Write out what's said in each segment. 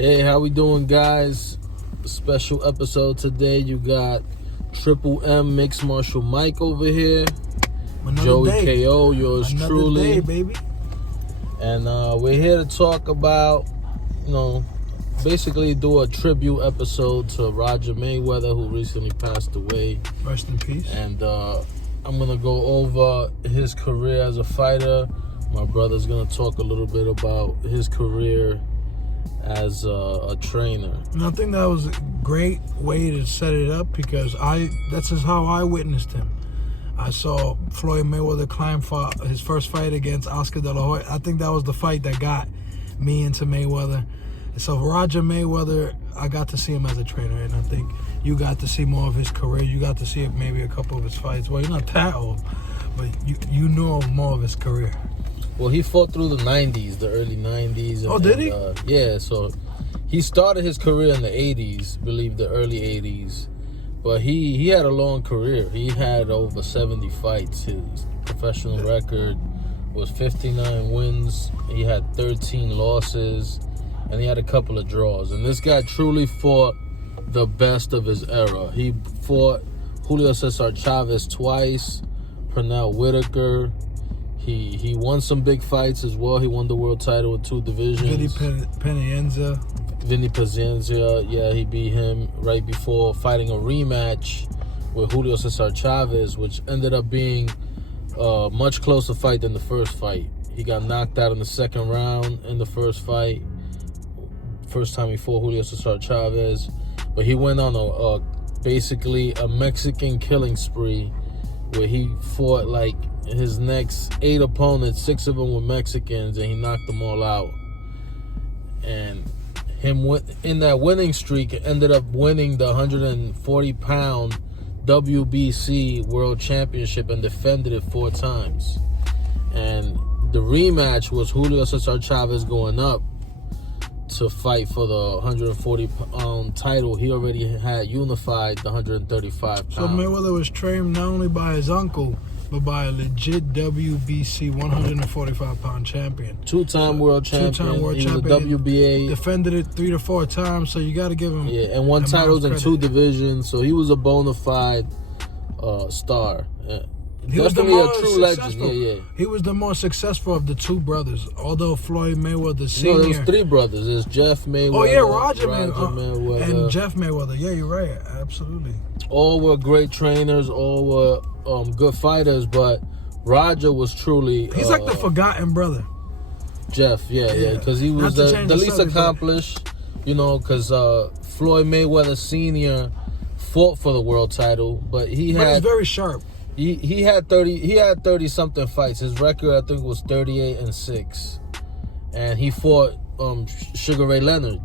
Hey, how we doing, guys? Special episode today. You got Triple M Mixed Martial Mike over here. Another Joey day. KO, yours Another truly. day, baby. And we're here to talk about, basically do a tribute episode to Roger Mayweather, who recently passed away. Rest in peace. And I'm going to go over his career as a fighter. My brother's going to talk a little bit about his career as a trainer. And I think that was a great way to set it up because that's just how I witnessed him. I saw Floyd Mayweather climb for his first fight against Oscar De La Hoya. I think that was the fight that got me into Mayweather. And so Roger Mayweather, I got to see him as a trainer, and I think you got to see more of his career. You got to see maybe a couple of his fights. Well, you're not that old, but you know more of his career. Well, he fought through the 90s, the early 90s. Oh, did he? Yeah, so he started his career in the 80s, the early 80s. But he had a long career. He had over 70 fights. His professional record was 59 wins. He had 13 losses, and he had a couple of draws. And this guy truly fought the best of his era. He fought Julio Cesar Chavez twice, Pernell Whitaker. He won some big fights as well. He won the world title in 2 divisions. Vinny Pazienza, yeah, he beat him right before fighting a rematch with Julio Cesar Chavez, which ended up being a much closer fight than the first fight. He got knocked out in the second round in the first fight. First time he fought Julio Cesar Chavez. But he went on basically a Mexican killing spree where he fought like his next 8 opponents, 6 of them were Mexicans, and he knocked them all out. And him in that winning streak ended up winning the 140-pound WBC World Championship and defended it 4 times. And the rematch was Julio Cesar Chavez going up to fight for the 140-pound title. He already had unified the 135-pound. So Mayweather was trained not only by his uncle, but by a legit WBC 145-pound champion. 2-time world champion. 2-time world champion. WBA. Defended it 3 to 4 times, so you got to give him. Yeah, and won titles in 2 divisions, so he was a bona fide star. He was definitely a true legend. Yeah. He was the most successful of the 2 brothers, although Floyd Mayweather Sr. No, there was 3 brothers. There's Jeff Mayweather. Oh, yeah, Roger Mayweather. And Jeff Mayweather. Yeah, you're right. Absolutely. All were great trainers. All were good fighters, but Roger was truly... He's like the forgotten brother. Jeff, yeah, because he was the least accomplished, because Floyd Mayweather Sr. fought for the world title, but he's very sharp. He had 30 something fights. His record, I think, was 38-6, and he fought Sugar Ray Leonard.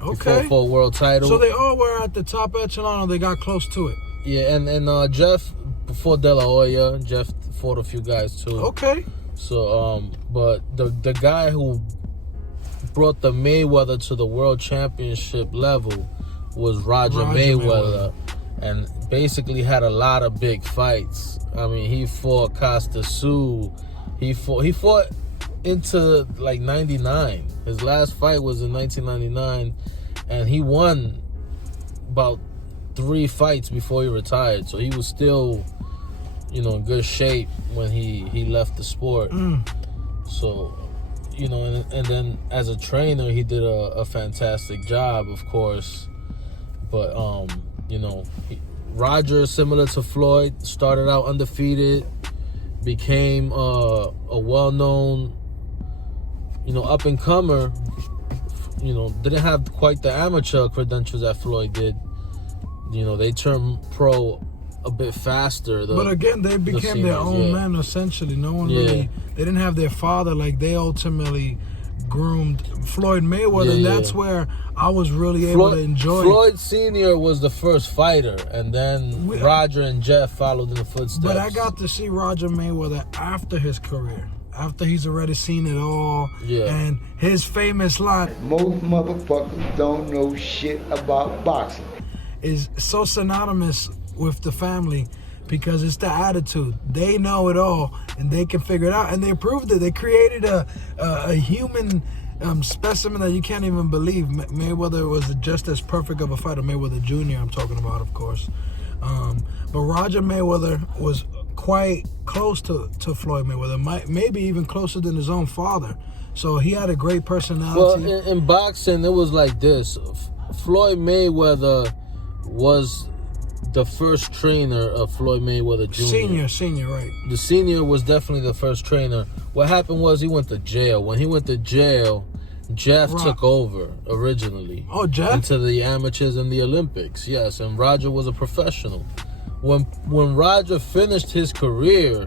Okay. He fought for a world title. So they all were at the top echelon, or they got close to it. Yeah, and Jeff fought De La Hoya. Jeff fought a few guys too. Okay. So but the guy who brought the Mayweather to the world championship level was Roger Mayweather. And basically had a lot of big fights. I mean, he fought Costa Sioux. He fought into like 99. His last fight was in 1999, and he won about 3 fights before he retired. So he was still, in good shape when he left the sport. So, and then as a trainer, he did a fantastic job, of course. But Roger, similar to Floyd, started out undefeated, became a well-known, up-and-comer, didn't have quite the amateur credentials that Floyd did. They turned pro a bit faster. But again, they became their own men, essentially. No one really, they didn't have their father like they ultimately groomed Floyd Mayweather, and that's where I was really able to enjoy. Floyd Sr. was the first fighter, and then Roger and Jeff followed in the footsteps. But I got to see Roger Mayweather after his career, after he's already seen it all. Yeah. And his famous line, "Most motherfuckers don't know shit about boxing," is so synonymous with the family because it's the attitude. They know it all and they can figure it out, and they proved it. They created a human specimen that you can't even believe. Mayweather was just as perfect of a fighter. Mayweather Jr. I'm talking about, of course. But Roger Mayweather was quite close to Floyd Mayweather, maybe even closer than his own father. So he had a great personality. Well, in boxing, it was like this. Floyd Mayweather was the first trainer of Floyd Mayweather Jr. Senior, right. The senior was definitely the first trainer. What happened was he went to jail. When he went to jail, Jeff took over originally. Oh, Jeff? Into the amateurs and the Olympics, yes. And Roger was a professional. When Roger finished his career,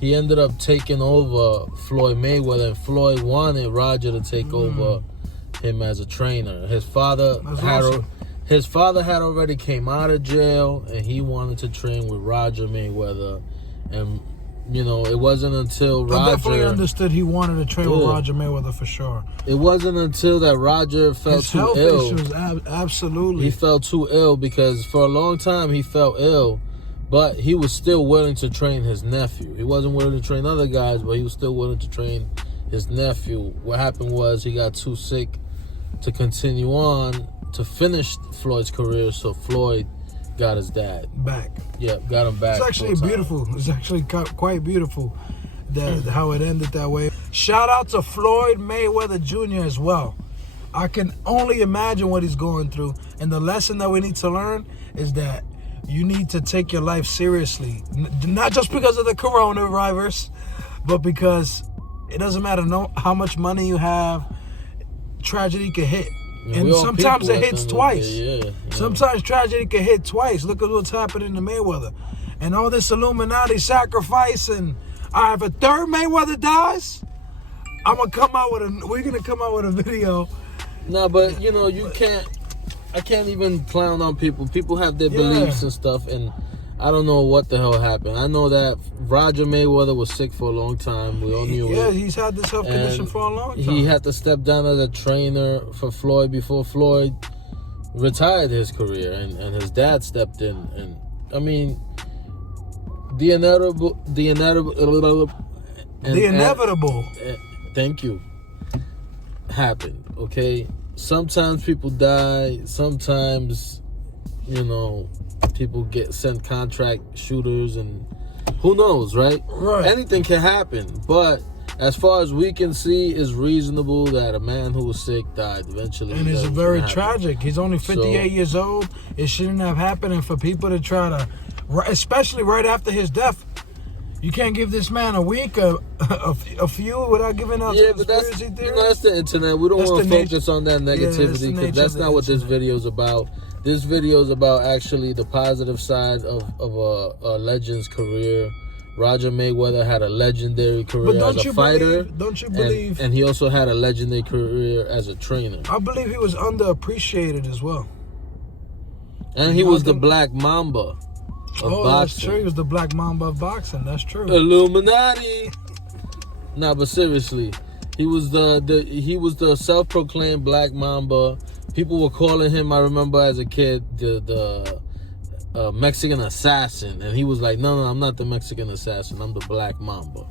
he ended up taking over Floyd Mayweather, and Floyd wanted Roger to take over him as a trainer. His father had already came out of jail, and he wanted to train with Roger Mayweather. And you know, it wasn't until Roger... I definitely understood he wanted to train with Roger Mayweather for sure. It wasn't until that Roger felt too ill. His health issues, absolutely. He felt too ill because for a long time he felt ill, but he was still willing to train his nephew. He wasn't willing to train other guys, but he was still willing to train his nephew. What happened was he got too sick to continue on to finish Floyd's career, so Floyd got his dad back. Yeah, got him back. It's actually beautiful. It's actually quite beautiful that how it ended that way. Shout out to Floyd Mayweather Jr. as well. I can only imagine what he's going through, and the lesson that we need to learn is that you need to take your life seriously, not just because of the coronavirus, but because it doesn't matter how much money you have, tragedy can hit. And sometimes it hits twice. Sometimes tragedy can hit twice. Look at what's happening to Mayweather. And all this Illuminati sacrifice, and if a third Mayweather dies, we're gonna come out with a video. No, but you know, I can't even clown on people. People have their beliefs and stuff, and I don't know what the hell happened. I know that Roger Mayweather was sick for a long time. We all knew it. Yeah, he's had this health condition for a long time. He had to step down as a trainer for Floyd before Floyd retired his career, and his dad stepped in. And I mean, the inevitable. Thank you. Happened. Okay. Sometimes people die. Sometimes, you know, people get sent contract shooters, and who knows, right? Right. Anything can happen. But as far as we can see, it's reasonable that a man who was sick died eventually. And it's very tragic. He's only 58 years old. It shouldn't have happened. And for people to try to, especially right after his death, you can't give this man a week, a few without giving out conspiracy theories. You know, that's the internet. We don't want to focus on that negativity because that's not what this video is about. This video is about actually the positive side of a legend's career. Roger Mayweather had a legendary career as a fighter. Don't you believe? And he also had a legendary career as a trainer. I believe he was underappreciated as well. And he was the Black Mamba of boxing. That's true. He was the Black Mamba of boxing. That's true. Illuminati. Nah, but seriously, he was the self-proclaimed Black Mamba. People were calling him, I remember as a kid, the Mexican assassin. And he was like, no, I'm not the Mexican assassin. I'm the Black Mamba.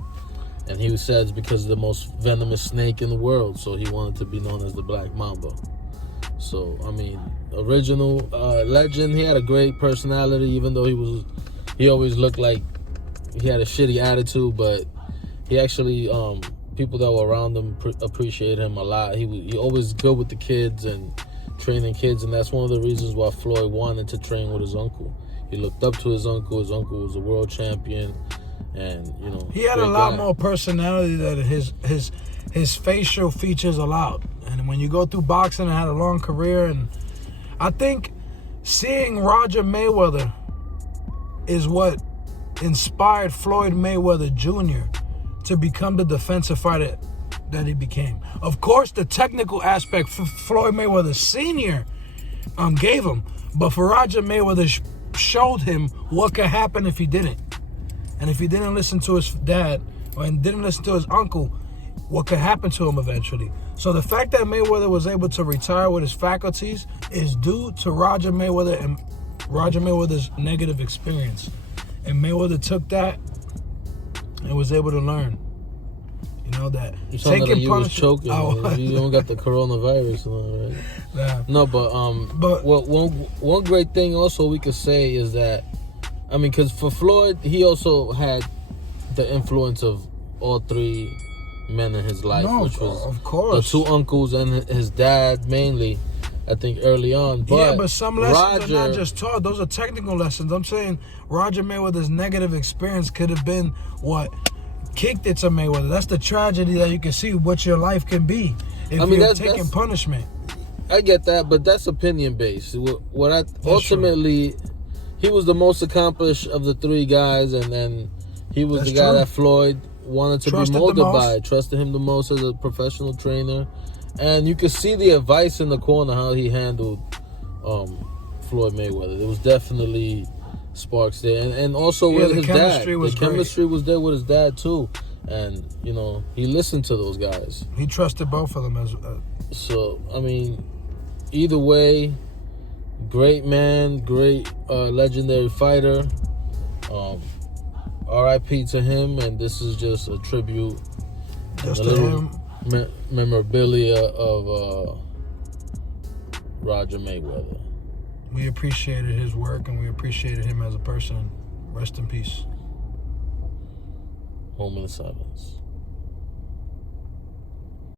And he said it's because of the most venomous snake in the world. So he wanted to be known as the Black Mamba. So, I mean, original legend. He had a great personality, even though he always looked like he had a shitty attitude. But he actually, people that were around him appreciated him a lot. He always good with the kids and training kids, and that's one of the reasons why Floyd wanted to train with his uncle. He looked up to his uncle. His uncle was a world champion, and you know he had a lot more personality than his facial features allowed. And when you go through boxing and had a long career, and I think seeing Roger Mayweather is what inspired Floyd Mayweather Jr. to become the defensive fighter that he became. Of course, the technical aspect for Floyd Mayweather Sr. Gave him, but for Roger Mayweather showed him what could happen if he didn't. And if he didn't listen to his dad and didn't listen to his uncle, what could happen to him eventually. So the fact that Mayweather was able to retire with his faculties is due to Roger Mayweather and Roger Mayweather's negative experience. And Mayweather took that and was able to learn. know, that You sounded like taking you was punishment. choking. Oh. You don't got the coronavirus and all that. Nah. No, but one great thing also we could say is that, I mean, because for Floyd, he also had the influence of all three men in his life, No, which was of course. the two uncles and his dad mainly, I think, early on. But Yeah, but some lessons are not Roger, just taught. Those are technical lessons. I'm saying Roger Mayweather's negative experience could have been what kicked it to Mayweather. That's the tragedy that you can see what your life can be if you're taking punishment. I get that, but that's opinion based. What I That's ultimately, he was the most accomplished of the three guys, and then he was That's the guy true. that Floyd wanted to Trusted be the molded most. by, trusted him the most as a professional trainer, and you could see the advice in the corner how he handled Floyd Mayweather. There was definitely sparks there, and also with his dad. The chemistry was there with his dad too, and you know he listened to those guys. He trusted both of them as. So I mean, either way, great man, great legendary fighter. R.I.P. to him, and this is just a tribute, Just a to little him. memorabilia of Roger Mayweather. We appreciated his work and we appreciated him as a person. Rest in peace. Home in the silence.